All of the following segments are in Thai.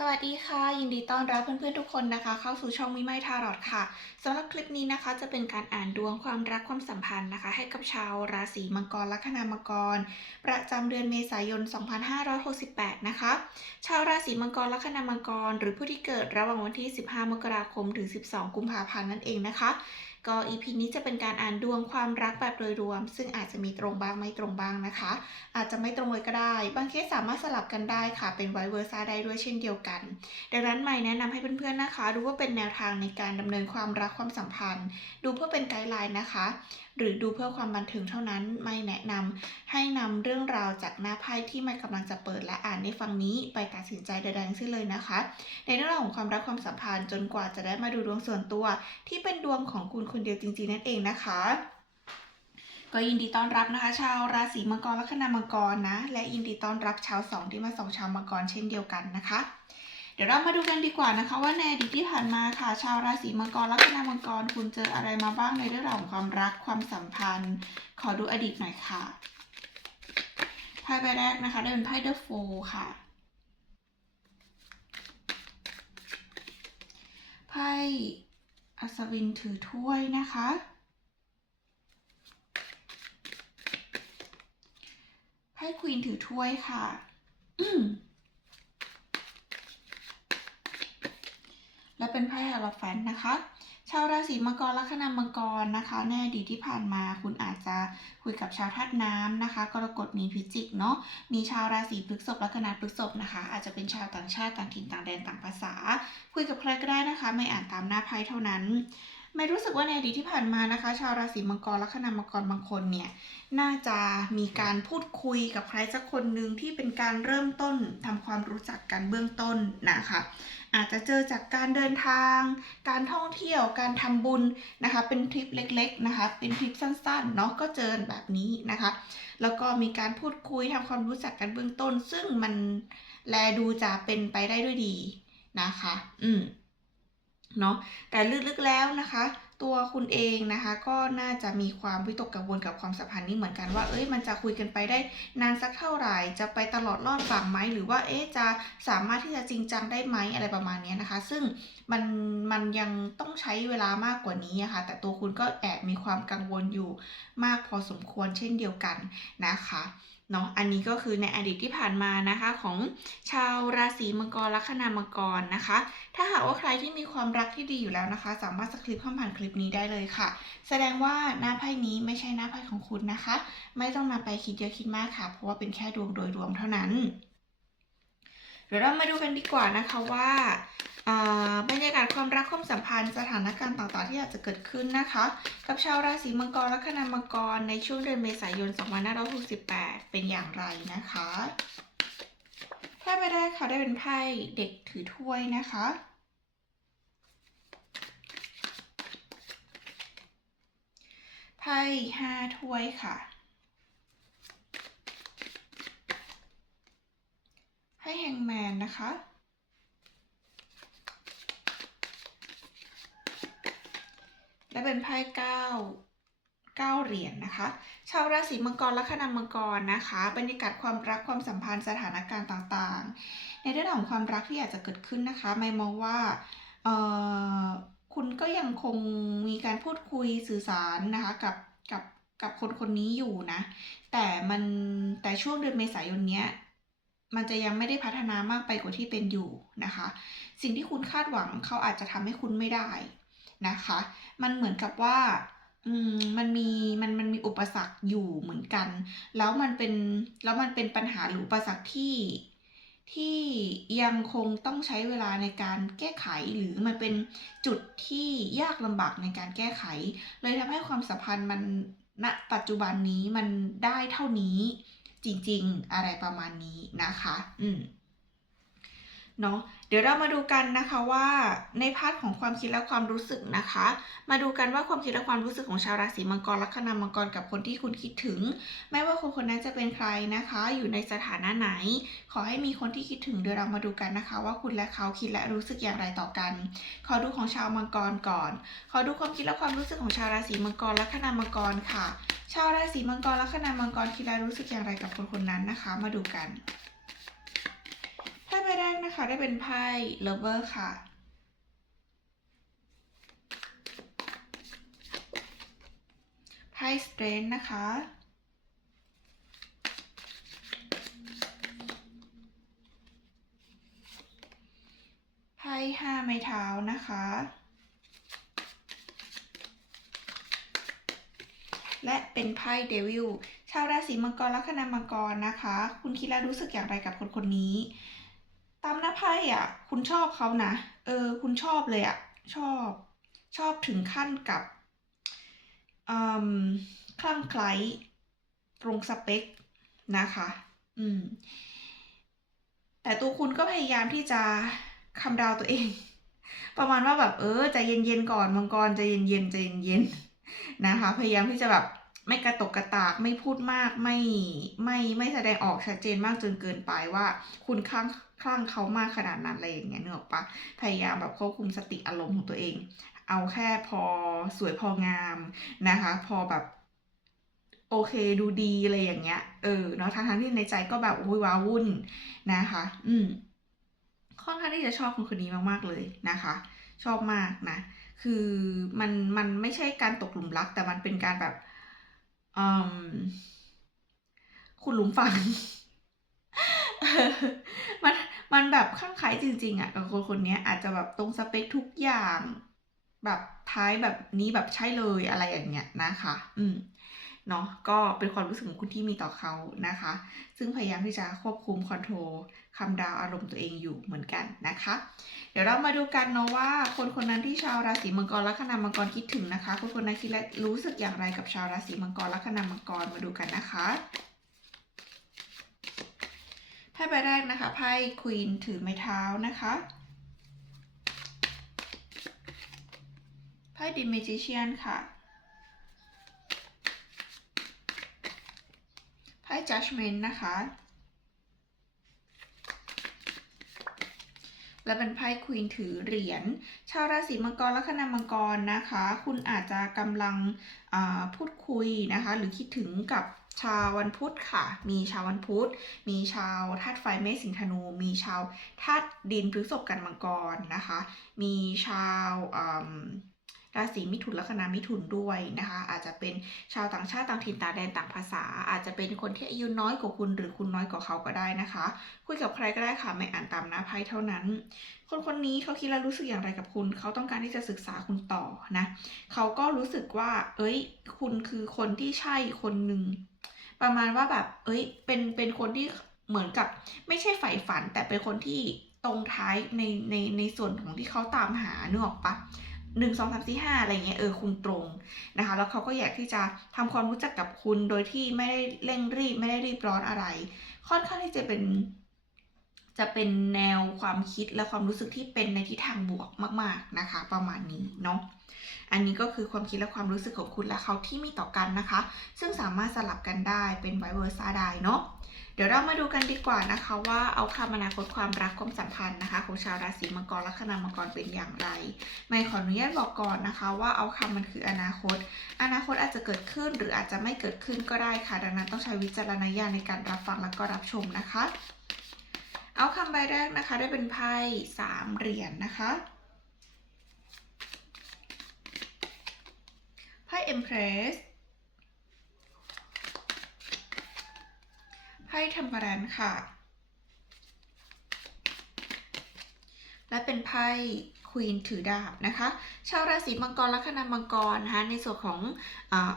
สวัสดีค่ะ ยินดีต้อนรับเพื่อนๆทุกคนนะคะ เข้าสู่ช่องมิไมทารอดค่ะสำหรับคลิปนี้นะคะจะเป็นการอ่านดวงความรักความสัมพันธ์นะคะ ให้กับชาวราศีมังกรลัคนามังกร ประจำเดือนเมษายน 2568 นะคะ ชาวราศีมังกรลัคนามังกร หรือผู้ที่เกิดระหว่างวันที่ 15 มกราคมถึง 12 กุมภาพันธ์นั่นเองนะคะก็ EP นี้จะเป็นการอ่านดวงความรักแบบโดยรวม ซึ่งอาจจะมีตรงบ้างไม่ตรงบ้างนะคะ อาจจะไม่ตรงเลยก็ได้ บางเคสสามารถสลับกันได้ค่ะเป็นไวเวอร์ซ่าได้ด้วยเช่นเดียวกัน ดังนั้นใหม่แนะนำให้เพื่อนๆนะคะ ดูว่าเป็นแนวทางในการดำเนินความรักความสัมพันธ์ ดูเพื่อเป็นไกด์ไลน์นะคะ หรือดูเพื่อความบันเทิงเท่านั้น ไม่แนะนำให้นำเรื่องราวจากหน้าไพ่ที่ไม่กำลังจะเปิดและอ่านในฟังนี้ ไปตัดสินใจใดๆทั้งสิ้นเลยนะคะ ในเรื่องราวของความรักความสัมพันธ์จนกว่าจะได้มาดูดวงส่วนตัว ที่เป็นดวงของคุณคนเดียวจริงๆนั่นเองนะคะก็ยินดีต้อนรับนะคะ ชาวราศีมังกรแลัคนามังกรนะ และยินดีต้อนรับชาวสองที่มาส่องชาวมังกรเช่นเดียวกันนะคะ เดี๋ยวเรามาดูกันดีกว่านะคะ ว่าในอดีตที่ผ่านมาค่ะ ชาวราศีมังกรลัคนามังกรคุณเจออะไรมาบ้างในเรื่องราวของความรักความสัมพันธ์ ขอดูอดีตหน่อยค่ะไพ่ใบแรกนะคะได้เป็นไพ่เดอะโฟค่ะไพ่อัศวินถือถ้วยนะคะไพ่ควีนถือถ้วยค่ะ ให้เราโลแฟนนะคะ ชาวราศีมังกรลัคนามังกรนะคะ แน่ดีที่ผ่านมาคุณอาจจะคุยกับชาวธาตุน้ำนะคะกรกฎมีพิจิกเนาะมีชาวราศีพฤษภลัคนาพฤษภนะคะ อาจจะเป็นชาวต่างชาติต่างถิ่นต่างแดนต่างภาษา คุยกับใครก็ได้นะคะ ไม่อ่านตามหน้าไพ่เท่านั้น ไม่รู้สึกว่าในอดีตที่ผ่านมานะคะ ชาวราศีมังกรลัคนามังกรบางคนเนี่ยน่าจะมีการพูดคุยกับใครสักคนหนึ่งที่เป็นการเริ่มต้นทำความรู้จักกันเบื้องต้นนะคะ อาจจะเจอจากการเดินทาง การท่องเที่ยวการทำบุญนะคะ เป็นทริปเล็ก ๆนะคะ เป็นทริปสั้นๆเนาะก็เจอแบบนี้นะคะ แล้วก็มีการพูดคุยทำความรู้จักกันเบื้องต้น ซึ่งมันแลดูจะเป็นไปได้ด้วยดีนะคะ อืม เนาะแต่ลึกๆแล้วนะคะ ตัวคุณเองนะคะ ก็น่าจะมีความวิตกกังวลกับความสัมพันธ์นี้เหมือนกันว่า เอ้ยมันจะคุยกันไปได้นานสักเท่าไหร่ จะไปตลอดรอดฝั่งไหมหรือว่าเอ๊ะจะสามารถที่จะจริงจังได้ไหมอะไรประมาณนี้นะคะ ซึ่งมันมันยังต้องใช้เวลามากกว่านี้อะค่ะแต่ตัวคุณก็แอบมีความกังวลอยู่มากพอสมควรเช่นเดียวกันนะคะ เนาะอันนี้ก็คือในอดีตที่ผ่านมานะคะของชาวราศีมังกรลัคนามังกรนะคะ ถ้าหากว่าใครที่มีความรักที่ดีอยู่แล้วนะคะ สามารถสคริปต์ข้ามผ่านคลิปนี้ได้เลยค่ะ แสดงว่าหน้าไพ่นี้ไม่ใช่หน้าไพ่ของคุณนะคะ ไม่ต้องนำไปคิดเยอะคิดมากค่ะ เพราะว่าเป็นแค่ดวงโดยรวมเท่านั้น เดี๋ยวเรามาดูกันดีกว่านะคะว่าบรรยากาศความรักความสัมพันธ์สถานการณ์ต่างๆ ที่อาจจะเกิดขึ้นนะคะ กับชาวราศีมังกรแลัคนามังกรในช่วงเดือนเมษายน 2568 เป็นอย่างไรนะคะไพ่ใบแรกค่ะได้เป็นไพ่เด็กถือถ้วยนะคะไพ่ห้าถ้วยค่ะ ไพ่แฮงแมนนะคะ และเป็นไพ่เก้าเก้าเหรียญนะคะ ชาวราศีมังกรแลัคนามังกรนะคะบรรยากาศความรักความสัมพันธ์สถานการณ์ต่างๆ ในเรื่องของความรักที่อาจจะเกิดขึ้นนะคะไม่มองว่าเอ่อคุณก็ยังคงมีการพูดคุยสื่อสารนะคะกับกับกับคนคนนี้อยู่นะ แต่มันแต่ช่วงเดือนเมษายนเนี้ย มันจะยังไม่ได้พัฒนามากไปกว่าที่เป็นอยู่นะคะ สิ่งที่คุณคาดหวังเขาอาจจะทำให้คุณไม่ได้นะคะ มันเหมือนกับว่ามมันมีมันมันมีอุปสรรคอยู่เหมือนกัน แล้วมันเป็นแล้วมันเป็นปัญหาหรืออุปสรรคที่ที่ยังคงต้องใช้เวลาในการแก้ไขหรือมันเป็นจุดที่ยากลำบากในการแก้ไข เลยทำให้ความสัมพันธ์มันณปัจจุบันนี้มันได้เท่านี้ จริงๆ อะไรประมาณนี้นะคะ อืมเนาะเดี๋ยวเรามาดูกันนะคะว่าในพาร์ทของความคิดและความรู้สึกนะคะ มาดูกันว่าความคิดและความรู้สึกของชาวราศีมังกรลัคนามังกรกับคนที่คุณคิดถึง ไม่ว่าคนคนนั้นจะเป็นใครนะคะ อยู่ในสถานะไหน ขอให้มีคนที่คิดถึงเดี๋ยวเรามาดูกันนะคะ ว่าคุณและเขาคิดและรู้สึกอย่างไรต่อกัน ขอดูของชาวมังกรก่อน ขอดูความคิดและความรู้สึกของชาวราศีมังกรลัคนามังกรค่ะ ชาวราศีมังกรลัคนามังกรคิดและรู้สึกอย่างไรกับคนคนนั้นนะคะ มาดูกันไพ่ใบแรกนะคะนะคะได้เป็นไพ่ lover ค่ะไพ่ strength นะคะไพ่ห้าไม้เท้านะคะ และเป็นไพ่เดวิลชาวราศีมังกรลัคนามังกรนะคะ คุณคิดแล้วรู้สึกอย่างไรกับคนคนนี้ ตามหน้าไพ่อะ คุณชอบเขานะ เออ คุณชอบเลยอะ ชอบ ชอบถึงขั้นกับอืมคลั่งไคล้ตรงสเปคนะคะ อืม แต่ตัวคุณก็พยายามที่จะคำดาวตัวเอง ประมาณว่าแบบเออใจเย็นๆก่อนมังกรใจเย็นๆใจเย็นๆ นะคะ พยายามที่จะแบบไม่กระตกกระตากไม่พูดมากไม่ไม่ไม่แสดงออกชัดเจนมากจนเกินไปว่า คุณคลั่งคลั่งเขามากขนาดนั้นอะไรอย่างเงี้ยเนกออกปะพยายามแบบควบคุมสติอารมณ์ของตัวเอง เอาแค่พอสวยพองามนะคะ พอแบบโอเคดูดีอะไรอย่างเงี้ย เออเนาะทั้งๆที่ในใจก็แบบอุ้ยว้าวุ่นนะคะ อืม ค่อนข้างที่จะชอบคนคนนี้มากๆเลยนะคะ ชอบมากนะ คือมันมันไม่ใช่การตกหลุมรัก แต่มันเป็นการแบบคุณหลุมฝังมันมันแบบข้างไคล้จริง ๆอะกับคนคนนี้อาจจะแบบตรงสเปคทุกอย่างแบบท้ายแบบนี้แบบใช่เลยอะไรอย่างเงี้ยนะคะ อืม เนาะก็เป็นความรู้สึกของคุณที่มีต่อเขานะคะ ซึ่งพยายามที่จะควบคุมคอนโทรลคำดาวอารมณ์ตัวเองอยู่เหมือนกันนะคะ เดี๋ยวเรามาดูกันเนาะว่า คนคนนั้นที่ชาวราศีมังกรลัคนามังกรคิดถึงนะคะ คนคนนั้นคิดและรู้สึกอย่างไรกับชาวราศีมังกรลัคนามังกรมาดูกันนะคะไพ่ใบแรกนะคะไพ่ควีนถือไม้เท้านะคะไพ่ดิมเมจิเชียนค่ะ ไพ่ judgment นะคะ และเป็นไพ่ควีนถือเหรียญ ชาวราศีมังกรและคณามังกรนะคะ คุณอาจจะกำลังพูดคุยนะคะ หรือคิดถึงกับชาววันพุธค่ะ มีชาววันพุธ มีชาวธาตุไฟเมษสิงห์ธนู มีชาวธาตุดินพฤษภกันมังกรนะคะ มีชาว ราศีมิถุนลัคนามิถุนด้วยนะคะ อาจจะเป็นชาวต่างชาติต่างถิ่นต่างแดนต่างภาษา อาจจะเป็นคนที่อายุน้อยกว่าคุณหรือคุณน้อยกว่าเขาก็ได้นะคะ คุยกับใครก็ได้ค่ะไม่อ่านตามหน้าไพ่เท่านั้น คนคนนี้เขาคิดแล้วรู้สึกอย่างไรกับคุณ เขาต้องการที่จะศึกษาคุณต่อนะเขาก็รู้สึกว่า เอ้ย คุณคือคนที่ใช่คนหนึ่งประมาณว่าแบบ เอ้ย เป็นเป็นคนที่เหมือนกับไม่ใช่ใฝ่ฝันแต่เป็นคนที่ตรงท้ายในในในส่วนของที่เขาตามหาเนื้ออกปะ หนึ่งสองสามสี่ห้าอะไรเงี้ยเออคุณตรงนะคะ แล้วเขาก็อยากที่จะทำความรู้จักกับคุณโดยที่ไม่ได้เร่งรีบไม่ได้รีบร้อนอะไร ค่อนข้างที่จะเป็นจะเป็นแนวความคิดและความรู้สึกที่เป็นในทิศทางบวกมาก ๆนะคะ ประมาณนี้เนาะ อันนี้ก็คือความคิดและความรู้สึกของคุณและเขาที่มีต่อกันนะคะ ซึ่งสามารถสลับกันได้เป็นไวเวอร์ซ่าได้เนาะเดี๋ยวเรามาดูกันดีกว่านะคะว่าเอาคำอนาคตความรักความสัมพันธ์นะคะของชาวราศีมังกรและคณามังกรเป็นอย่างไร ไม่ขออนุญาตบอกก่อนนะคะว่าเอาคำมันคืออนาคต อนาคตอาจจะเกิดขึ้นหรืออาจจะไม่เกิดขึ้นก็ได้ค่ะ ดังนั้นต้องใช้วิจารณญาณในการรับฟังและก็รับชมนะคะ เอาคำใบแรกนะคะได้เป็นไพ่สามเหรียญนนะคะ ไพ่ Empress ไพ่ธรรมรันค่ะ และเป็นไพ่ควีนถือดาบนะคะ ชาวราศีมังกรละคณามังกรนะคะในส่วนของ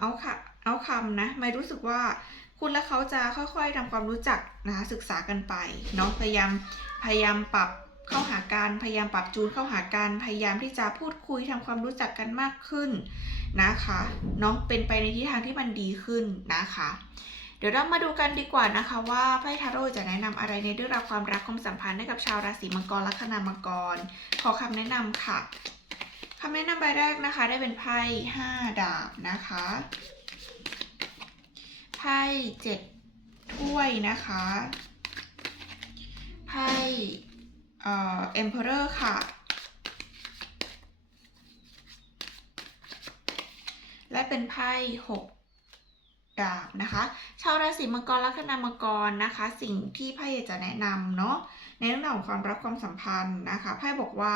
เอาค่ะเอาคำนะไม่รู้สึกว่าคุณและเขาจะค่อยๆทำความรู้จักนะคะศึกษากันไปเนาะพยายามพยายามปรับเข้าหากันพยายามปรับจูนเข้าหากันพยายามที่จะพูดคุยทำความรู้จักกันมากขึ้น นะคะเนาะเป็นไปในทิศทางที่มันดีขึ้นนะคะ เดี๋ยวเรามาดูกันดีกว่านะคะ ว่าไพ่ทาโร่จะแนะนำอะไรในเรื่องราวความรักความสัมพันธ์ให้กับชาวราศีมังกรละคณามังกร ขอคำแนะนำค่ะคำแนะนำใบแรกนะคะ ได้เป็นไพ่ห้าดาบนะคะไพ่เจ็ดถ้วยนะคะไพ่เอ่อ emperor ค่ะ และเป็นไพ่หกดาบนะคะ ชาวราศีมังกรและคณามังกรนะคะ สิ่งที่ไพ่จะแนะนำเนาะในเรื่องของความรักความสัมพันธ์นะคะไพ่บอกว่า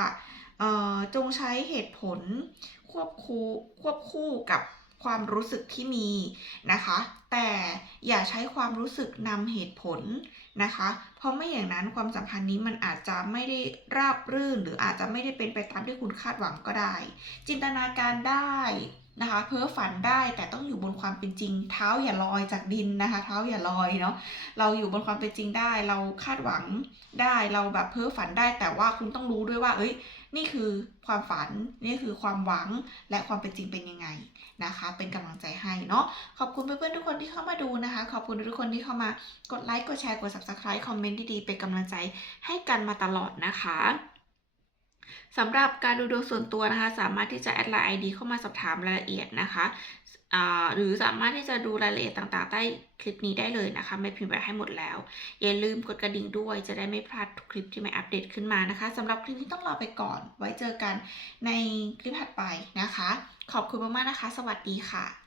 จงใช้เหตุผลควบคู่ควบคู่กับความรู้สึกที่มีนะคะ แต่อย่าใช้ความรู้สึกนำเหตุผลนะคะ เพราะไม่อย่างนั้นความสัมพันธ์นี้มันอาจจะไม่ได้ราบรื่น หรืออาจจะไม่ได้เป็นไปตามที่คุณคาดหวังก็ได้ จินตนาการได้ นะคะเพ้อฝันได้แต่ต้องอยู่บนความเป็นจริง เท้าอย่าลอยจากดินนะคะ เท้าอย่าลอยเนาะเราอยู่บนความเป็นจริงได้ เราคาดหวังได้เราแบบเพ้อฝันได้ แต่ว่าคุณต้องรู้ด้วยว่า เอ้ย นี่คือความฝันนี่คือความหวังและความเป็นจริงเป็นยังไงนะคะ เป็นกำลังใจให้เนาะขอบคุณเพื่อนๆทุกคนที่เข้ามาดูนะคะ ขอบคุณทุกคนที่เข้ามากดไลค์กดแชร์กด subscribe คอมเมนต์ดีๆเป็นกำลังใจให้กันมาตลอดนะคะ สำหรับการดูดวงส่วนตัวนะคะ สามารถที่จะแอดไลน์ ID เข้ามาสอบถามรายละเอียดนะคะหรือสามารถที่จะดูรายละเอียดต่างๆ ใต้คลิปนี้ได้เลยนะคะ ไม่พิมพ์ไปให้หมดแล้ว อย่าลืมกดกระดิ่งด้วยจะได้ไม่พลาดทุกคลิปที่ไม่อัปเดตขึ้นมานะคะสำหรับคลิปนี้ต้องลาไปก่อน ไว้เจอกันในคลิปถัดไปนะคะ ขอบคุณมากๆนะคะ สวัสดีค่ะ